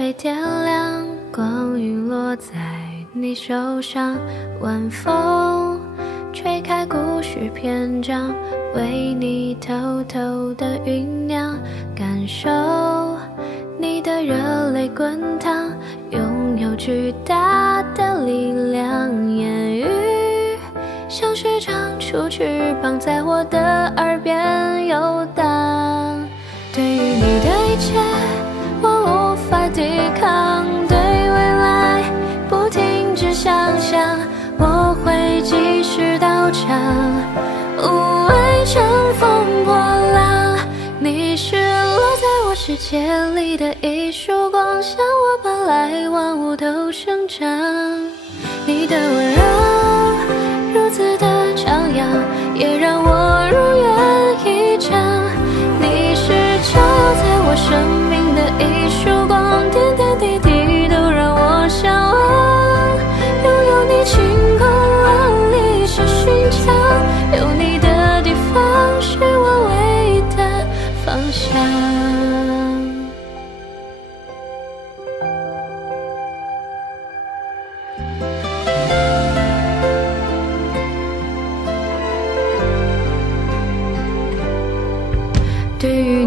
被点亮，光晕落在你手上，晚风吹开故事篇章，为你偷偷的酝酿，感受你的热泪滚烫，拥有巨大的力量，言语像是长出翅膀，在我的耳边游荡。对于你的一切，我无法抵抗，对未来不停止想象，我会及时到场，无畏乘风破浪。你是落在我世界里的一束光，像我本来万物都生长。你的温柔如此的张扬，也让我如愿以偿。你是照耀在我生命的一束光，点点滴滴都让我向往。拥有你晴空万里是寻常，有你的地方是我唯一的方向。对于